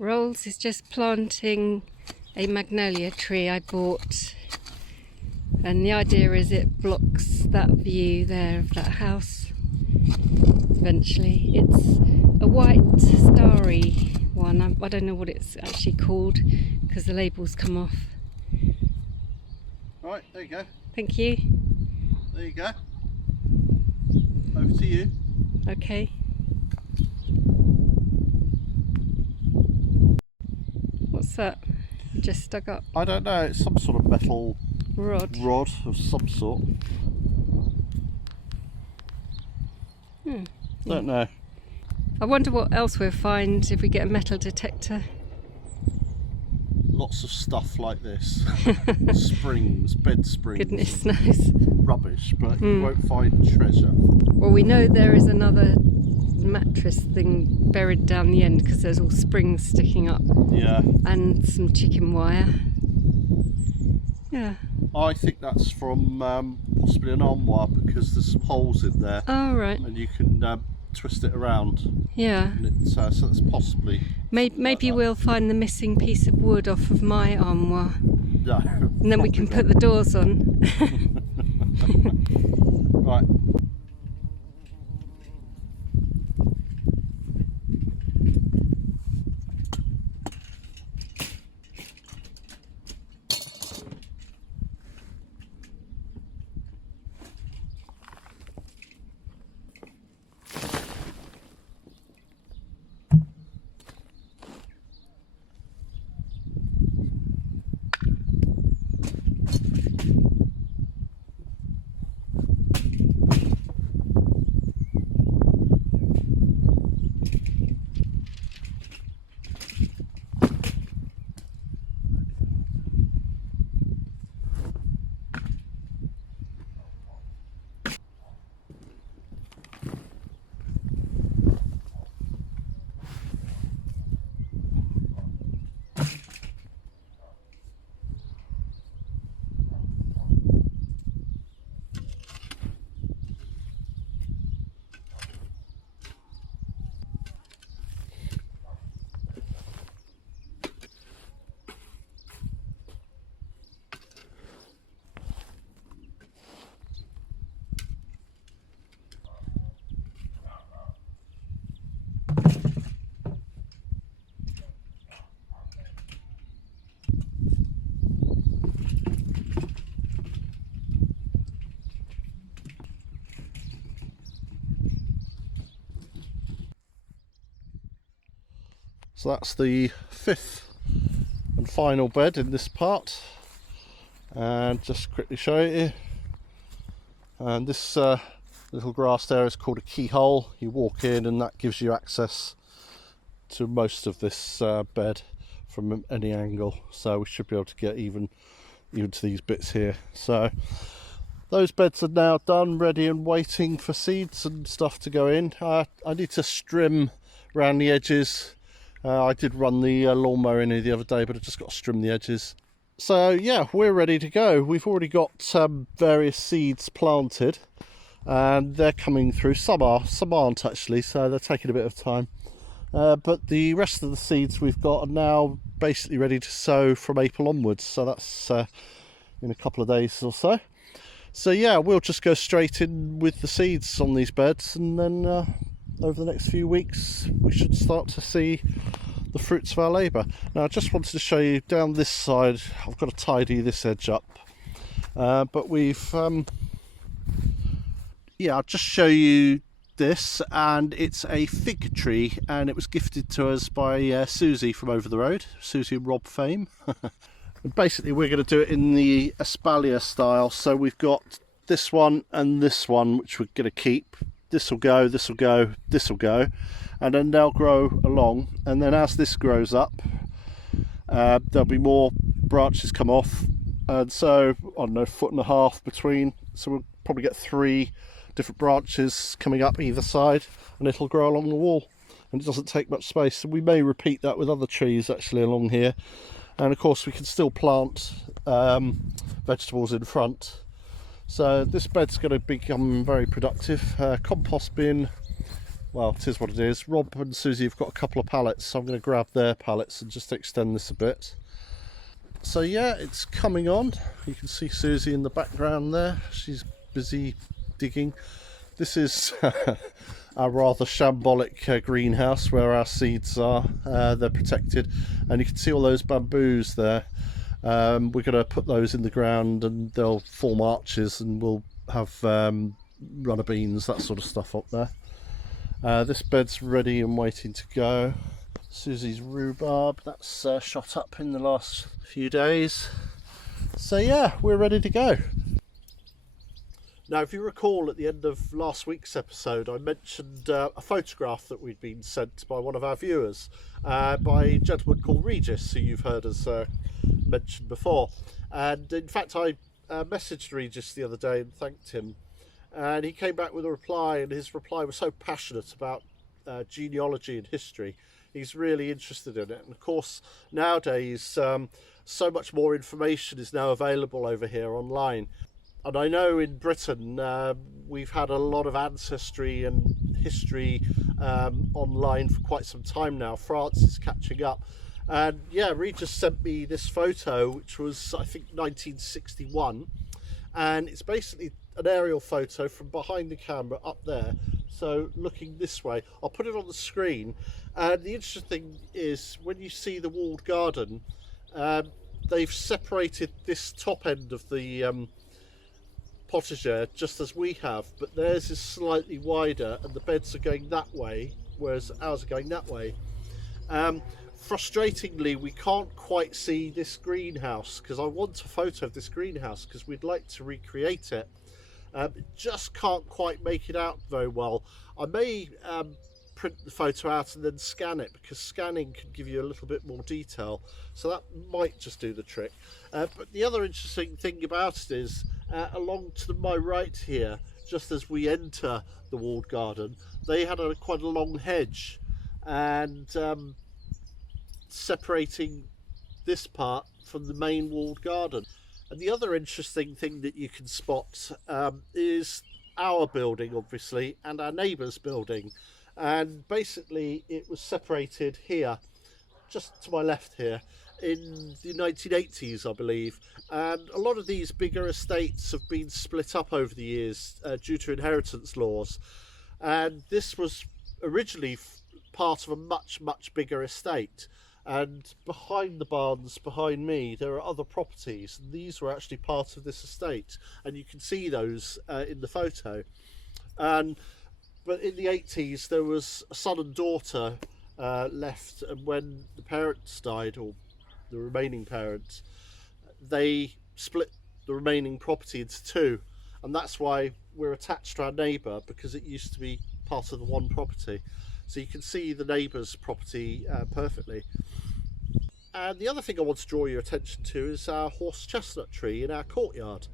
Rolls is just planting a magnolia tree I bought, and the idea is it blocks that view there of that house eventually. It's a white starry one. I don't know what it's actually called because the labels come off. Right, there you go. Thank you. There you go. Over to you. Okay. What's that? Just dug up? I don't know, it's some sort of metal Rod. rod of some sort. Don't know. I wonder what else we'll find if we get a metal detector. Lots of stuff like this. Springs, bed springs. Goodness knows. Rubbish, but you won't find treasure. Well, we know there is another mattress thing buried down the end because there's all springs sticking up. Yeah. And some chicken wire. Yeah. I think that's from possibly an armoire because there's some holes in there. Oh, right. And you can twist it around. Yeah. And so that's possibly. Maybe we'll find the missing piece of wood off of my armoire. No. And then we can put the doors on. Right. So that's the 5th and final bed in this part, and just quickly show you. And this little grassed area is called a keyhole. You walk in and that gives you access to most of this bed from any angle, so we should be able to get even to these bits here. So those beds are now done, ready and waiting for seeds and stuff to go in. I need to strim around the edges. I did run the lawnmower in here the other day, but I just got to trim the edges. So yeah, we're ready to go. We've already got various seeds planted and they're coming through. Some are, some aren't actually, so they're taking a bit of time. But the rest of the seeds we've got are now basically ready to sow from April onwards. So that's in a couple of days or so. So yeah, we'll just go straight in with the seeds on these beds, and then over the next few weeks we should start to see the fruits of our labour. Now I just wanted to show you down this side. I've got to tidy this edge up, but we've yeah, I'll just show you this, and it's a fig tree, and it was gifted to us by Susie from over the road, Susie and Rob fame. And basically we're going to do it in the espalier style, so we've got this one and this one which we're going to keep. This will go, this will go, this will go, and then they'll grow along, and then as this grows up there'll be more branches come off, and so I don't know, 1.5 foot between, so we'll probably get 3 different branches coming up either side, and it'll grow along the wall, and it doesn't take much space. So we may repeat that with other trees actually along here, and of course we can still plant vegetables in front. So this bed's going to become very productive. Compost bin well, it is what it is. Rob and Susie have got a couple of pallets, so I'm going to grab their pallets and just extend this a bit. So yeah, it's coming on. You can see Susie in the background there. She's busy digging. This is our rather shambolic greenhouse where our seeds are. They're protected, and you can see all those bamboos there. We're going to put those in the ground and they'll form arches, and we'll have runner beans, that sort of stuff up there. This bed's ready and waiting to go. Susie's rhubarb, that's shot up in the last few days. So yeah, we're ready to go. Now, if you recall, at the end of last week's episode, I mentioned a photograph that we'd been sent by one of our viewers, by a gentleman called Regis, who you've heard us mention before. And in fact, I messaged Regis the other day and thanked him. And he came back with a reply, and his reply was so passionate about genealogy and history. He's really interested in it. And of course, nowadays, so much more information is now available over here online. And I know in Britain we've had a lot of ancestry and history online for quite some time now. France is catching up. And yeah, Regis sent me this photo, which was, I think, 1961. And it's basically an aerial photo from behind the camera up there. So looking this way, I'll put it on the screen. And the interesting thing is, when you see the walled garden, they've separated this top end of the potager just as we have, but theirs is slightly wider and the beds are going that way, whereas ours are going that way. Frustratingly, we can't quite see this greenhouse, because I want a photo of this greenhouse because we'd like to recreate it. Just can't quite make it out very well. I may print the photo out and then scan it, because scanning can give you a little bit more detail, so that might just do the trick. But the other interesting thing about it is, along to my right here, just as we enter the walled garden, they had quite a long hedge, and separating this part from the main walled garden. And the other interesting thing that you can spot is our building, obviously, and our neighbour's building. And basically it was separated here, just to my left here, in the 1980s, I believe. And a lot of these bigger estates have been split up over the years due to inheritance laws. And this was originally part of a much, much bigger estate. And behind the barns, behind me, there are other properties. And these were actually part of this estate. And you can see those in the photo. But in the 80s, there was a son and daughter left. And when the parents died, or the remaining parents, they split the remaining property into two, and that's why we're attached to our neighbour, because it used to be part of the one property. So you can see the neighbour's property perfectly. And the other thing I want to draw your attention to is our horse chestnut tree in our courtyard,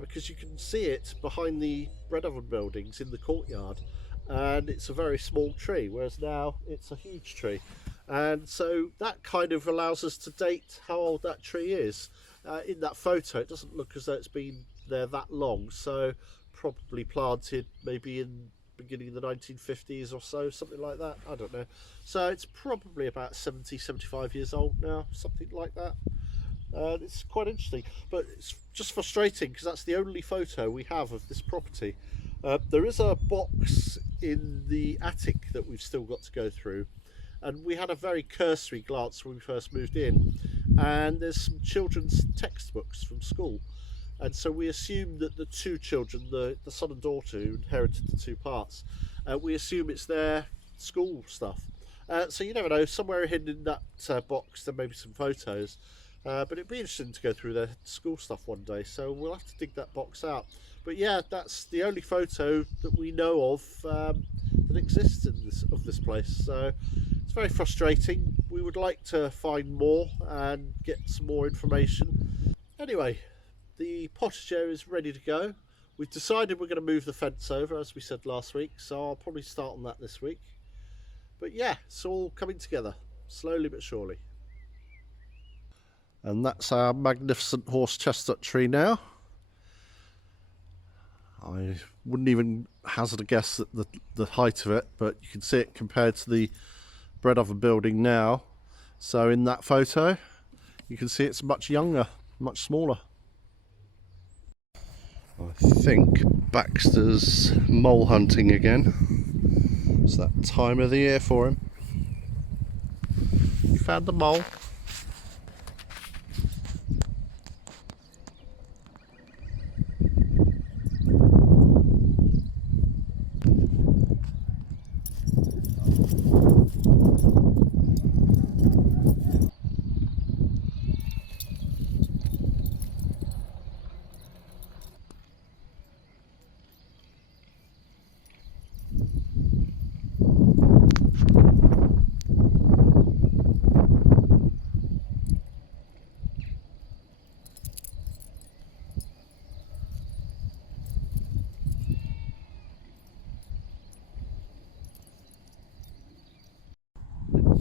because you can see it behind the bread oven buildings in the courtyard, and it's a very small tree, whereas now it's a huge tree. And so that kind of allows us to date how old that tree is. In that photo, it doesn't look as though it's been there that long, so probably planted maybe in the beginning of the 1950s or so, something like that. I don't know. So it's probably about 70, 75 years old now, something like that. It's quite interesting, but it's just frustrating because that's the only photo we have of this property. There is a box in the attic that we've still got to go through. And we had a very cursory glance when we first moved in, and there's some children's textbooks from school, and so we assume that the two children, the son and daughter who inherited the two parts, we assume it's their school stuff. So you never know, somewhere hidden in that box there may be some photos, but it'd be interesting to go through their school stuff one day, so we'll have to dig that box out. But yeah, that's the only photo that we know of that exists in this place, so it's very frustrating. We would like to find more and get some more information. Anyway, the potager is ready to go. We've decided we're going to move the fence over, as we said last week, so I'll probably start on that this week. But yeah, it's all coming together, slowly but surely. And that's our magnificent horse chestnut tree now. I wouldn't even hazard a guess at the height of it, but you can see it compared to the bread oven building now. So in that photo you can see it's much younger, much smaller. I think Baxter's mole hunting again. It's that time of the year for him. You found the mole?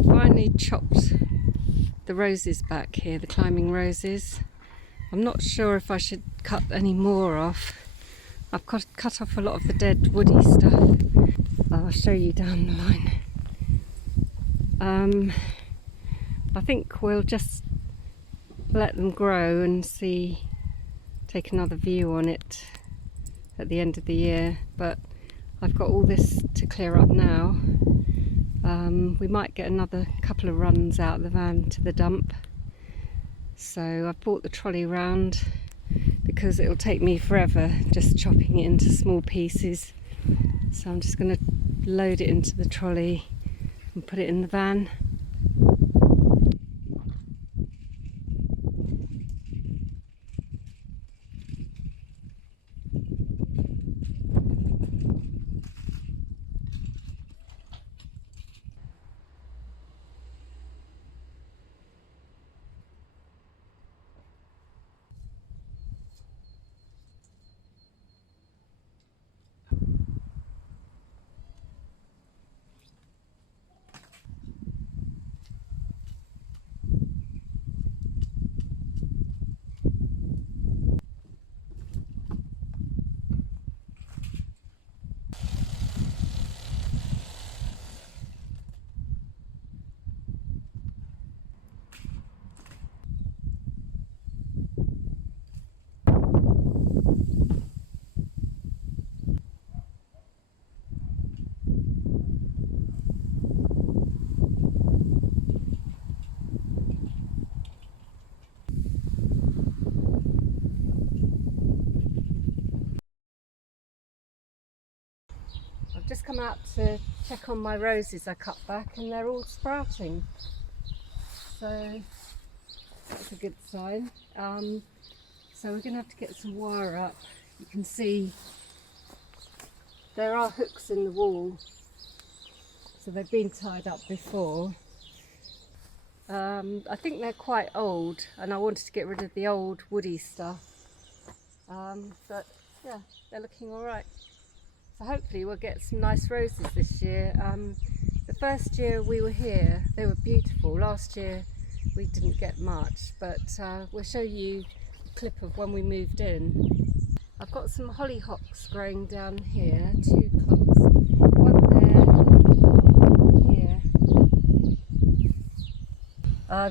Finally chopped the roses back here, the climbing roses. I'm not sure if I should cut any more off. I've cut off a lot of the dead woody stuff. I'll show you down the line. I think we'll just let them grow and take another view on it at the end of the year, but I've got all this to clear up now. We might get another couple of runs out of the van to the dump, so I've brought the trolley round because it'll take me forever just chopping it into small pieces. So I'm just going to load it into the trolley and put it in the van. I've just come out to check on my roses I cut back and they're all sprouting, so that's a good sign. So we're going to have to get some wire up. You can see there are hooks in the wall, so they've been tied up before. I think they're quite old and I wanted to get rid of the old woody stuff, but yeah, they're looking alright. So hopefully we'll get some nice roses this year. The first year we were here, they were beautiful. Last year we didn't get much, but we'll show you a clip of when we moved in. I've got some hollyhocks growing down here, 2 clumps. One there,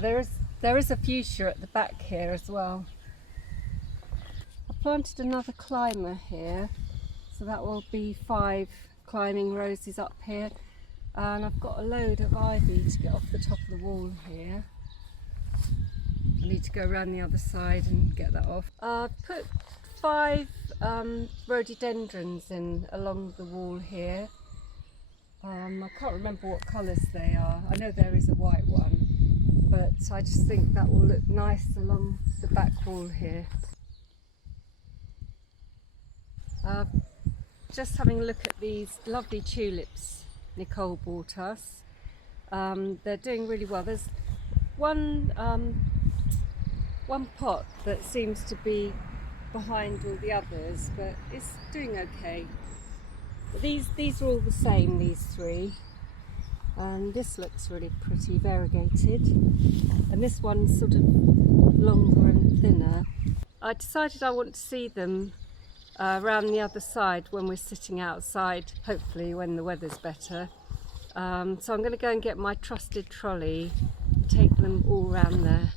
here. There is a fuchsia at the back here as well. I planted another climber here. So that will be 5 climbing roses up here, and I've got a load of ivy to get off the top of the wall here. I need to go around the other side and get that off. I've put 5 rhododendrons in along the wall here. I can't remember what colours they are. I know there is a white one, but I just think that will look nice along the back wall here. Just having a look at these lovely tulips Nicole bought us. They're doing really well. There's one pot that seems to be behind all the others, but it's doing okay. But these are all the same, these 3. And this looks really pretty, variegated. And this one's sort of longer and thinner. I decided I want to see them around the other side when we're sitting outside, hopefully when the weather's better. So I'm going to go and get my trusted trolley, take them all round there.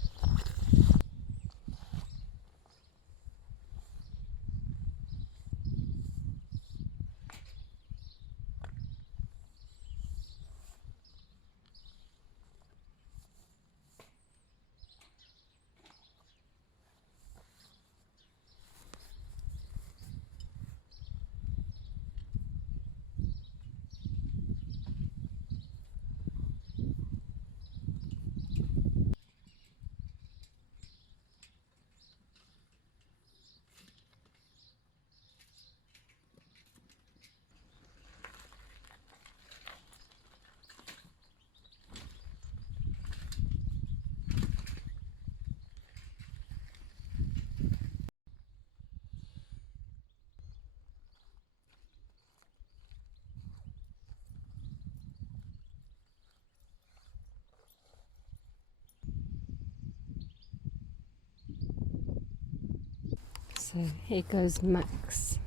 So here goes Max,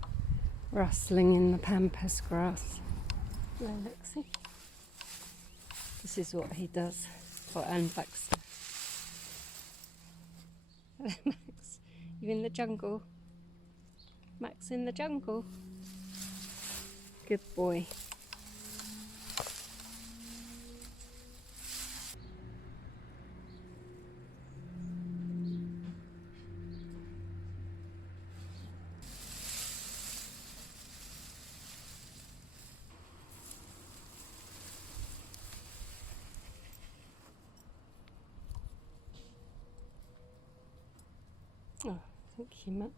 rustling in the pampas grass. There, Lexi. This is what he does. For Anne Baxter. Max, you in the jungle? Max in the jungle. Good boy. Oh, thank you, Max.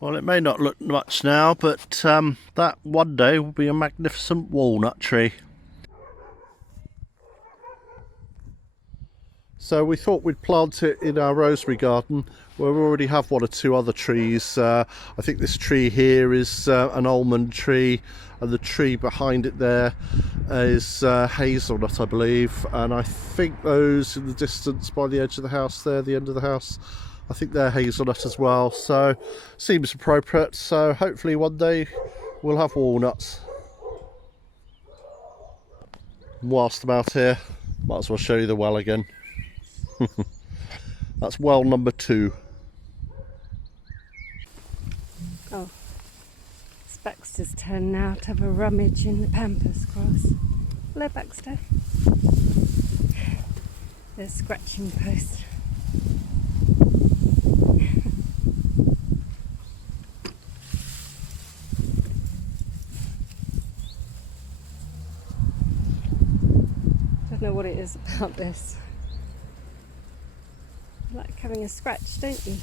Well, it may not look much now, but that one day will be a magnificent walnut tree. So we thought we'd plant it in our rosemary garden where we already have one or two other trees. I think this tree here is an almond tree, and the tree behind it there is hazelnut, I believe, and I think those in the distance by the edge of the house there, the end of the house, I think they're hazelnut as well, so seems appropriate. So hopefully one day we'll have walnuts. And whilst I'm out here, might as well show you the well again. That's well number 2. Oh, it's Baxter's turn now to have a rummage in the pampas grass. Hello, Baxter. There's scratching post. Don't know what it is about this. You like having a scratch, don't you?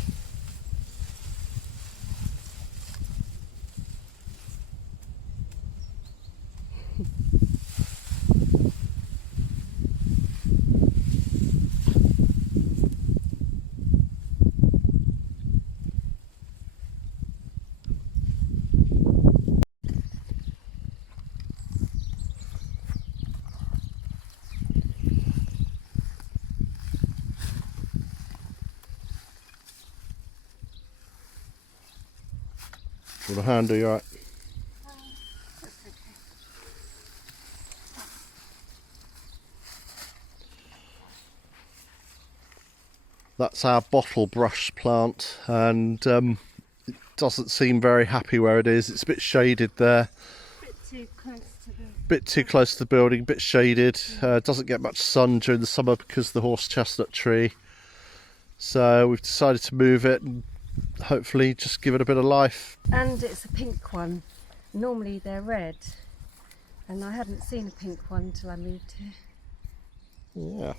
With a hand, are you right? That's okay. That's our bottle brush plant, and it doesn't seem very happy where it is. It's a bit shaded there. Bit too close to the building, bit shaded. Doesn't get much sun during the summer because of the horse chestnut tree. So we've decided to move it and hopefully just give it a bit of life. And it's a pink one. Normally they're red, and I hadn't seen a pink one until I moved here. Yeah.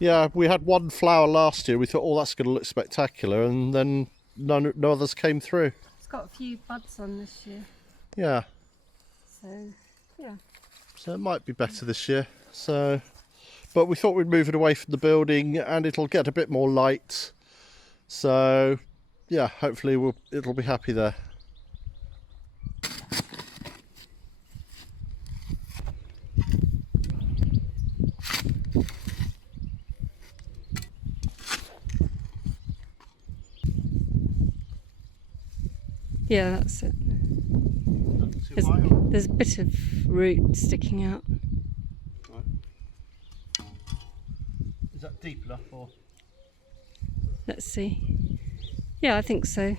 Yeah, we had one flower last year. We thought, oh, that's going to look spectacular, and then no others came through. It's got a few buds on this year. Yeah. So, yeah. So it might be better this year. So, but we thought we'd move it away from the building, and it'll get a bit more light. So, yeah, hopefully it'll be happy there. Yeah, that's it. There's a bit of root sticking out. Right. Is that deep enough, or? Let's see. Yeah, I think so.